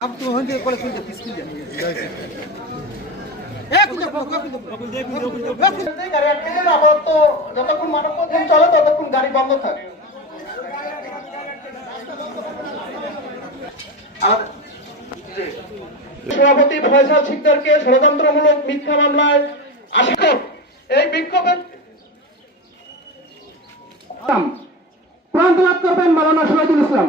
अब तो होंगे कोले कुल किस कुल ए कुल कुल গাড়ি আটকে গেলে আপাতত যতক্ষণ মানববন্ধন চলে ততক্ষণ গাড়ি বন্ধ থাকে আর সভাপতি ফয়সাল শিকদারকে ষড়যন্ত্রমূলক মিথ্যা মামলায় আটক এই বিক্ষোভের প্রান্ত লাভ করবেন মালানা শহীদুল ইসলাম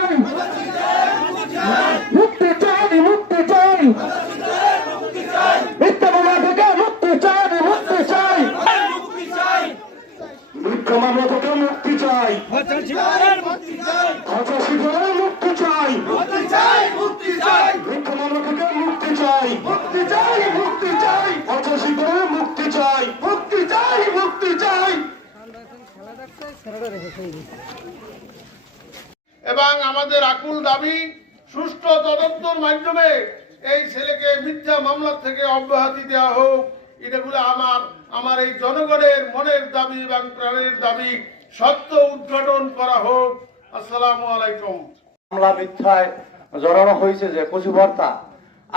চাই। মিথ্যা মামলা থেকে চাই মুক্তি চাই। মিথ্যা চাই। মুক্তি চাই। মুক্তি চাই। এবং আমাদের আকুল দাবি, সুষ্ঠু তদন্তর মাধ্যমে এই ছেলেকে মিথ্যা মামলা থেকে অব্যাহতি দেওয়া হোক এটাগুলো আমার আমার এই জনগণের মনের দাবি এবং প্রাণের দাবি সত্য উদ্ঘাটন করা হোক। আসসালামু আলাইকুম। মামলা মিথ্যায় জড়ানো হয়েছে যে কচু ভর্তা।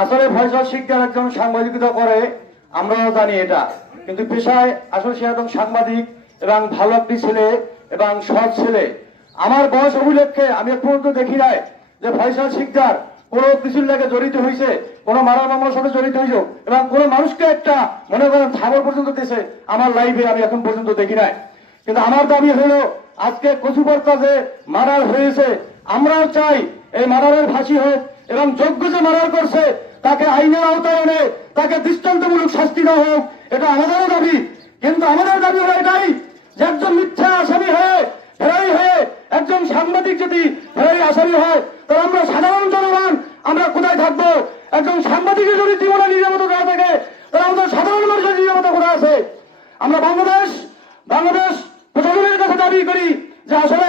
আসলে ফয়সাল শিকদার একজন সাংবাদিকতা করে, আমরাও জানি এটা। কিন্তু পেশায় আসলে সে একজন সাংবাদিক এবং ভালো একটি ছেলে এবং সৎ ছেলে। আমার বয়স অভিলেখে, আমি পর্যন্ত দেখি নাই যে ফয়সাল শিকদার কোনো কিছুর লেগে জড়িত হয়েছে কোনো মারা মামলার সাথে জড়িত হয়েছে এবং কোনো মানুষকে একটা, মনে করেন, থাবর পর্যন্ত দিয়েছে, আমার লাইফে আমি এখন পর্যন্ত দেখি নাই। কিন্তু আমার দাবি হলো আজকে কচুবর্তা যে মারার হয়েছে, আমরাও চাই এই মারারের ফাঁসি হোক এবং যোগ্য যে মারার করছে, তাকে আইনের আওতায় এনে, তাকে দৃষ্টান্তমূলক শাস্তি দেওয়া হোক, এটা আমাদেরও দাবি। কিন্তু আমাদের দাবি হলো এটাই, যে একজন মিথ্যা আসামি হয়ে ফেরাই হয়ে একজন সাংবাদিক যদি ফেরাই আসামি হয়, তাহলে আমরা সাধারণ জনগণ আমরা কোথায় থাকব? একজন সাংবাদিকের যদি জীবনে নিরাপত্তা করা থাকে, তাহলে আমাদের সাধারণ মানুষের নিরাপত্তা কোথায় আছে? আমরা বাংলাদেশ বাংলাদেশ প্রশাসনের কাছে দাবি করি যে আসলে